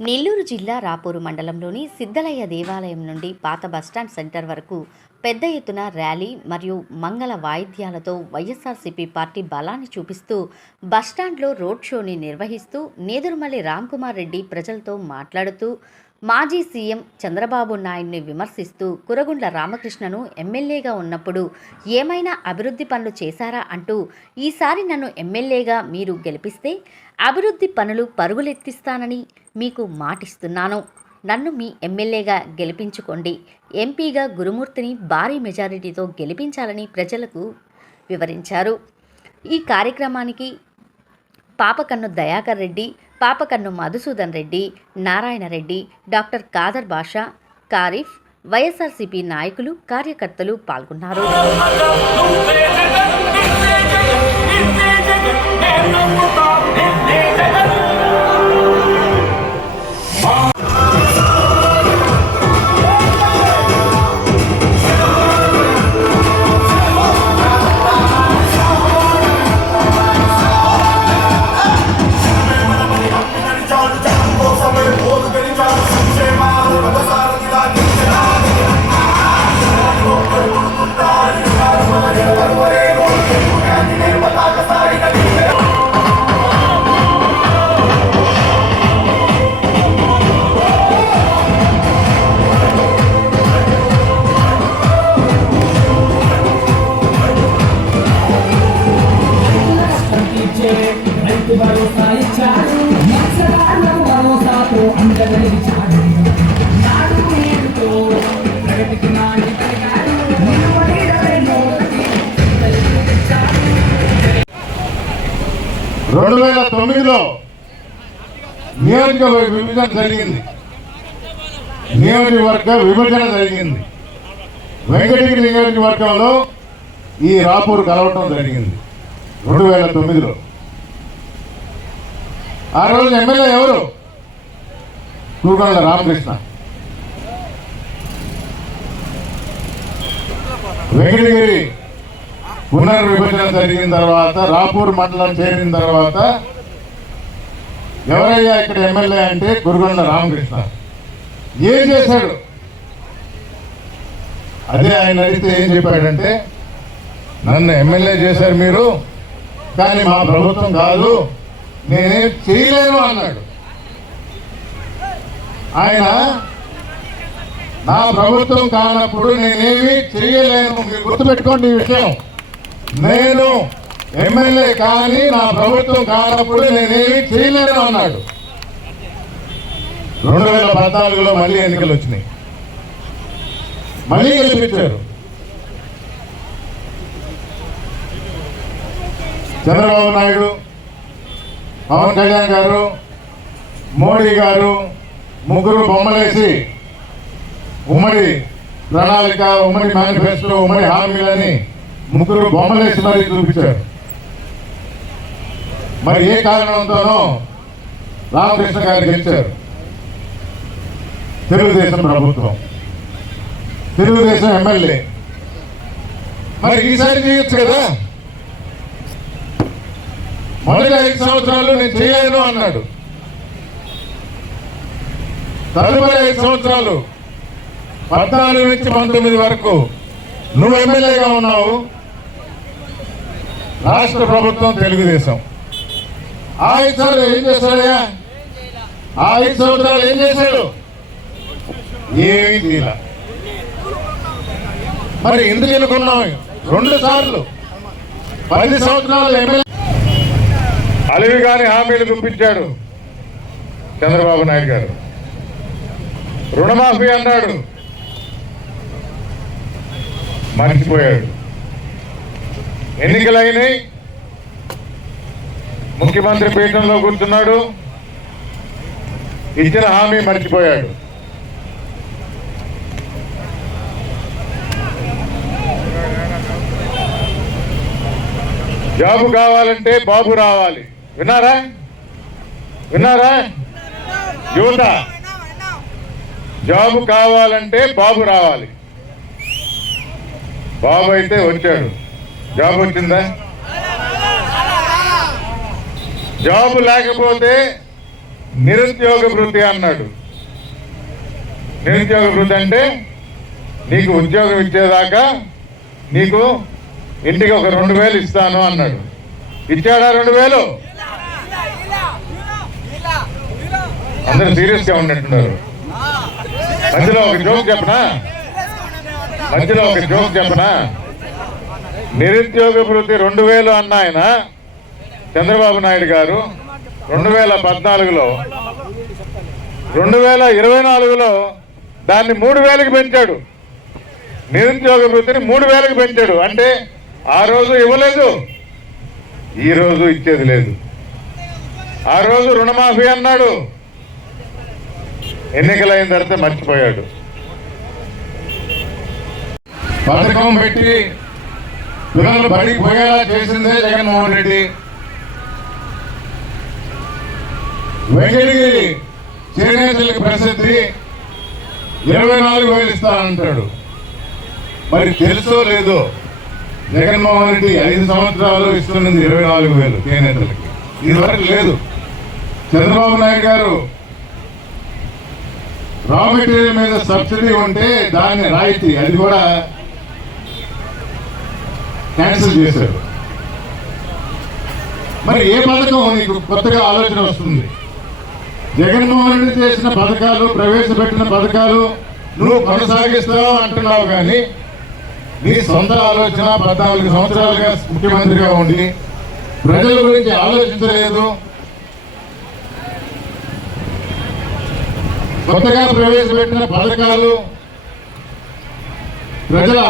నెల్లూరు జిల్లా రాపూరు మండలంలోని సిద్ధలయ్య దేవాలయం నుండి పాత బస్టాండ్ సెంటర్ వరకు పెద్ద ఎత్తున ర్యాలీ మరియు మంగళ వాయిద్యాలతో వైఎస్ఆర్సీపీ పార్టీ బలాన్ని చూపిస్తూ బస్టాండ్లో రోడ్ షోని నిర్వహిస్తూ నేదురుమల్లి రామ్కుమార్ రెడ్డి ప్రజలతో మాట్లాడుతూ మాజీ సీఎం చంద్రబాబు నాయుడిని విమర్శిస్తూ కురగుండ్ల రామకృష్ణను ఎమ్మెల్యేగా ఉన్నప్పుడు ఏమైనా అభివృద్ధి పనులు చేశారా అంటూ ఈసారి నన్ను ఎమ్మెల్యేగా మీరు గెలిపిస్తే అభివృద్ధి పనులు పరుగులెత్తిస్తానని మీకు మాటిస్తున్నాను. నన్ను మీ ఎమ్మెల్యేగా గెలిపించుకోండి. ఎంపీగా గురుమూర్తిని భారీ మెజారిటీతో గెలిపించాలని ప్రజలకు వివరించారు. ఈ కార్యక్రమానికి పాపకన్ను దయాకర్ రెడ్డి పాపకన్ను మధుసూదన్ రెడ్డి నారాయణ రెడ్డి డాక్టర్ కాదర్ బాషా కారిఫ్ వైఎస్ఆర్సీపీ నాయకులు కార్యకర్తలు పాల్గొన్నారు. ఇచ్చాడు భరోసాతో నాడు నేడుతో ప్రగతికి నాటి రెండు వేల తొమ్మిదిలో నియోజకవర్గ విభజన జరిగింది. నియోజకవర్గ విభజన జరిగింది. వెంకటగిరి నియోజకవర్గంలో ఈ రాపూర్ కలవటం జరిగింది. రెండు వేల తొమ్మిదిలో. ఆ రోజు ఎమ్మెల్యే ఎవరు? కూకొండ రామకృష్ణ. వెంకటగిరి పునర్విభజన జరిగిన తర్వాత రాపూర్ మండలం చేరిన తర్వాత ఎవరయ్యా ఇక్కడ ఎమ్మెల్యే అంటే గురుగొండ రామకృష్ణ. ఏం చేశాడు? అదే ఆయన అడిగితే ఏం చెప్పాడంటే నన్ను ఎమ్మెల్యే చేశారు మీరు కానీ మా ప్రభుత్వం కాదు. నేనేం చేయలేను అన్నాడు. ఆయన నా ప్రభుత్వం కానప్పుడు నేనేమి చేయలేను. మీరు గుర్తుపెట్టుకోండి ఈ విషయం. నేను ఎమ్మెల్యే కానీ నా ప్రభుత్వం కానప్పుడు నేనేమి చేయలేను అన్నాడు. రెండు వేల పద్నాలుగులో మళ్ళీ ఎన్నికలు వచ్చినాయి. మళ్ళీ గెలిపించారు. చంద్రబాబు నాయుడు పవన్ కళ్యాణ్ గారు మోడీ గారు ముగ్గురు బొమ్మలేసి ఉమ్మడి ప్రణాళిక ఉమ్మడి మేనిఫెస్టో ఉమ్మడి హామీలని ముగ్గురు బొమ్మలేసి మరీ చూపించారు. మరి ఏ కారణంతోనో రామకృష్ణ గారు గెలిచారు. తెలుగుదేశం ప్రభుత్వం. తెలుగుదేశం ఎమ్మెల్యే. మరి ఈసారి చేయొచ్చు కదా? మొదటి ఐదు సంవత్సరాలు నేను చేయలేను అన్నాడు. తదుపరి ఐదు సంవత్సరాలు పద్నాలుగు నుంచి పంతొమ్మిది వరకు నువ్వు ఎమ్మెల్యేగా ఉన్నావు. రాష్ట్ర ప్రభుత్వం తెలుగుదేశం. ఆ ఐదు సంవత్సరాలు ఏం చేశాడయ్యా? ఆ ఐదు సంవత్సరాలు ఏం చేశాడు? ఏమీ తీరా మరి ఎందుకు ఎన్నుకున్నావు? రెండు సార్లు. పది సంవత్సరాలు ఎమ్మెల్యే అలివి కాని హామీలు చూపించాడు చంద్రబాబు నాయుడు గారు. రుణమాఫీ అన్నాడు. మర్చిపోయాడు. ఎన్నికలైనాయి. ముఖ్యమంత్రి పీఠంలో కూర్చున్నాడు. ఇచ్చిన హామీ మర్చిపోయాడు. జాబు కావాలంటే బాబు రావాలి. విన్నారా? విన్నారా? యువత జాబు కావాలంటే బాబు రావాలి. బాబు అయితే వచ్చాడు. జాబ్ వచ్చిందా? జాబ్ లేకపోతే నిరుద్యోగ వృత్తి అన్నాడు. నిరుద్యోగ వృత్తి అంటే నీకు ఉద్యోగం ఇచ్చేదాకా నీకు ఇంటికి ఒక రెండు వేలు ఇస్తాను అన్నాడు. ఇచ్చాడా రెండు వేలు? అందరూ సీరియస్గా ఉన్నట్టున్నారు. మధ్యలో ఒక జోక్ చెప్పనా? మధ్యలో ఒక జోక్ చెప్పనా? నిరుద్యోగ వృత్తి రెండు వేలు అన్న ఆయన చంద్రబాబు నాయుడు గారు రెండు వేల పద్నాలుగులో రెండు వేల ఇరవై నాలుగులో దాన్ని మూడు వేలకు పెంచాడు. నిరుద్యోగ వృత్తిని మూడు వేలకు పెంచాడు. అంటే ఆ రోజు ఇవ్వలేదు. ఈ రోజు ఇచ్చేది లేదు. ఆ రోజు రుణమాఫీ అన్నాడు. ఎన్నికలైన తర్వాత మర్చిపోయాడు. పథకం పెట్టి పిల్లలు బడికి పోయేలా చేసిందే జగన్మోహన్ రెడ్డి. వెంకటగిరి చేనేతలకు ప్రసిద్ధి ఇరవై నాలుగు వేలు ఇస్తానంటాడు. మరి తెలుసో లేదో జగన్మోహన్ రెడ్డి ఐదు సంవత్సరాలు ఇస్తున్నది ఇరవై నాలుగు వేలు చేనేతలకి ఇదివరకు లేదు. చంద్రబాబు నాయుడు గారు రా మెటీరియల్ మీద సబ్సిడీ ఉంటే దాన్ని రాయితీ. అది కూడా క్యాన్సిల్ చేశారు. మరి ఏ పథకం? నీకు కొత్తగా ఆలోచన వస్తుంది. జగన్మోహన్ రెడ్డి చేసిన పథకాలు ప్రవేశపెట్టిన పథకాలు నువ్వు కొనసాగిస్తావు అంటున్నావు కానీ నీ సొంత ఆలోచన పద్నాలుగు సంవత్సరాలుగా ముఖ్యమంత్రిగా ఉండి ప్రజల గురించి ఆలోచించలేదు. కొత్తగా ప్రవేశపెట్టిన పథకాలు ప్రజల